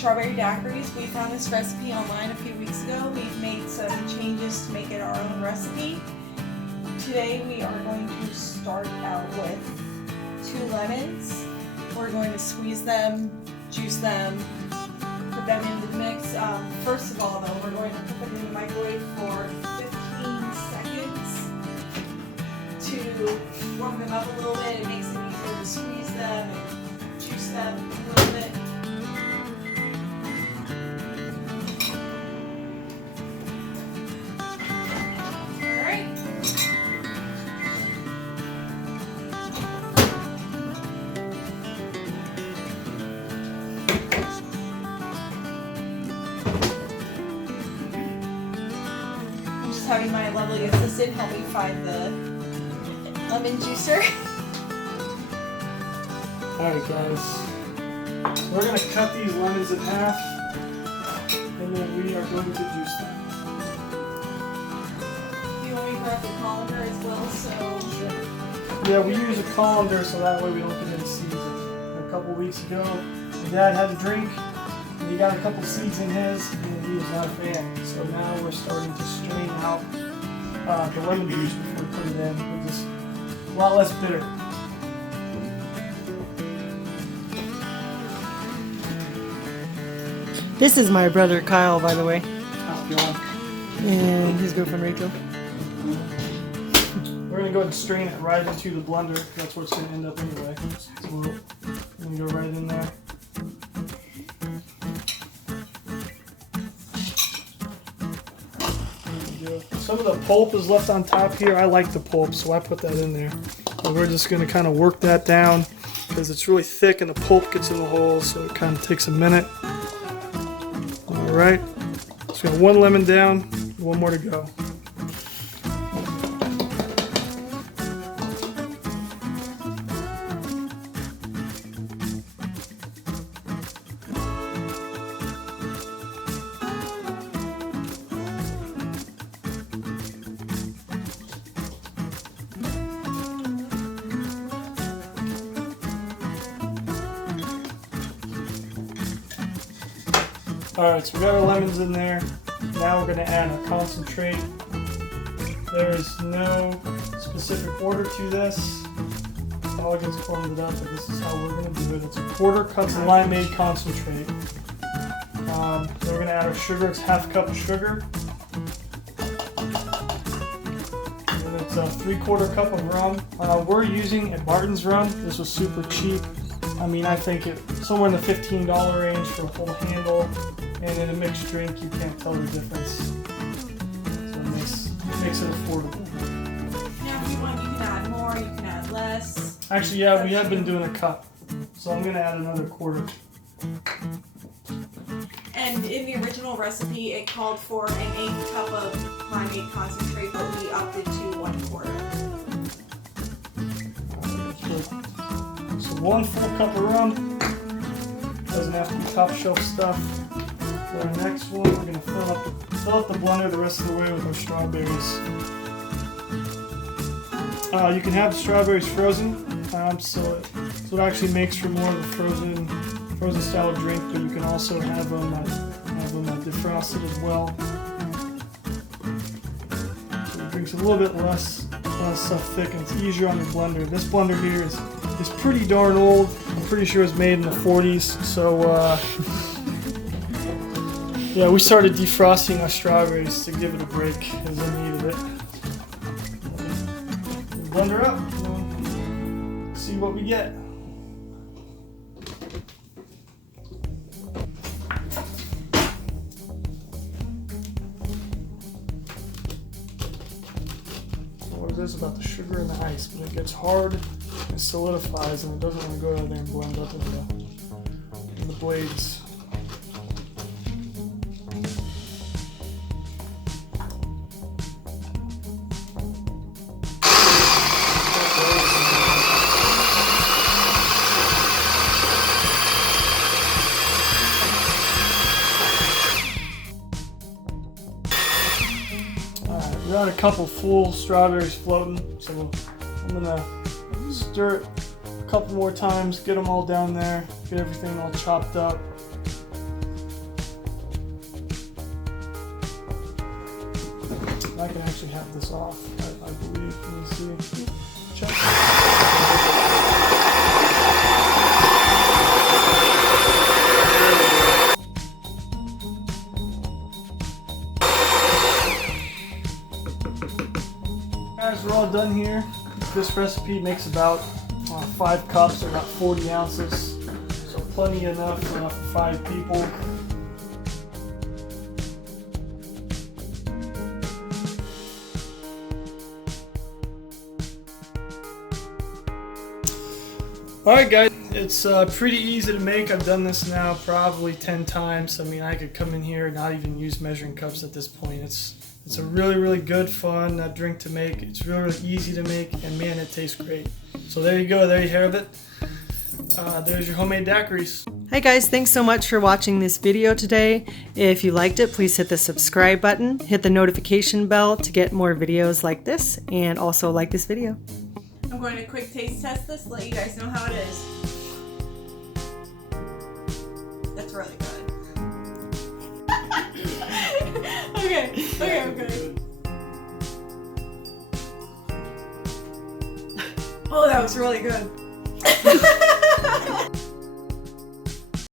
strawberry daiquiris. We found this recipe online a few weeks ago. We've made some changes to make it our own recipe. Today we are going to start out with 2 lemons. We're going to squeeze them, juice them, put them into the mix. First of all though, we're going to put them in the microwave for 15 seconds to warm them up a little bit. It makes it easier to squeeze them and juice them a little bit. Having my lovely assistant help me find the lemon juicer. Alright guys, so we're going to cut these lemons in half and then we are going to juice them. You want me to grab the colander as well, so... Sure. Yeah, we use a colander so that way we don't get any seeds. A couple weeks ago, my dad had a drink and he got a couple seeds in his and he was not a fan. So now we're starting to strain out the lemon juice before we put it in. It's just a lot less bitter. This is my brother Kyle, by the way. How's it going? And his girlfriend Rachel. We're going to go ahead and strain it right into the blender. That's where it's going to end up anyway. So we're going to go right in there. Some of the pulp is left on top here. I like the pulp, so I put that in there. And we're just going to kind of work that down because it's really thick and the pulp gets in the holes, so it kind of takes a minute. Alright, so we got 1 lemon down, 1 more to go. Alright, so we got our lemons in there. Now we're going to add our concentrate. There is no specific order to this. Elegance formed it up, but this is how we're going to do it. It's a 1/4 cup of limeade concentrate. Then we're going to add our sugar. It's 1/2 cup of sugar. And it's a 3/4 cup of rum. We're using a Martin's rum. This was super cheap. I mean, I think it's somewhere in the $15 range for a full handle. And in a mixed drink, you can't tell the difference. So it makes it affordable. Now if you want, you can add more, you can add less. Actually, yeah, we have been doing a cup. So I'm going to add another 1/4. And in the original recipe, it called for an 1/8 cup of limeade concentrate, but we upped it to 1/4. So 1 full cup of rum. Doesn't have to be top shelf stuff. For our next one, we're going to fill up the blender the rest of the way with our strawberries. You can have the strawberries frozen, so it actually makes for more of a frozen style drink, but you can also have them defrosted as well. So it drinks a little bit less thick and it's easier on the blender. This blender here is pretty darn old. I'm pretty sure it was made in the 40s, so yeah, we started defrosting our strawberries to give it a break as they needed it. Blender up, and see what we get. What it is about the sugar and the ice, when it gets hard, it solidifies and it doesn't want to go out there and blend up in the blades. We got a couple full strawberries floating, so I'm gonna stir it a couple more times, get them all down there, get everything all chopped up. this off, I believe. Let me see. Check. Guys, we're all done here. This recipe makes about 5 cups, or about 40 ounces. So plenty enough for 5 people. Alright guys, it's pretty easy to make. I've done this now probably 10 times. I mean, I could come in here and not even use measuring cups at this point. It's a really good, fun drink to make. It's really easy to make, and man, it tastes great. So there you go, there you have it. There's your homemade daiquiris. Hi guys, thanks so much for watching this video today. If you liked it, please hit the subscribe button, hit the notification bell to get more videos like this, and also like this video. I'm going to quick taste test this, let you guys know how it is. That's really good. Okay. Oh, that was really good.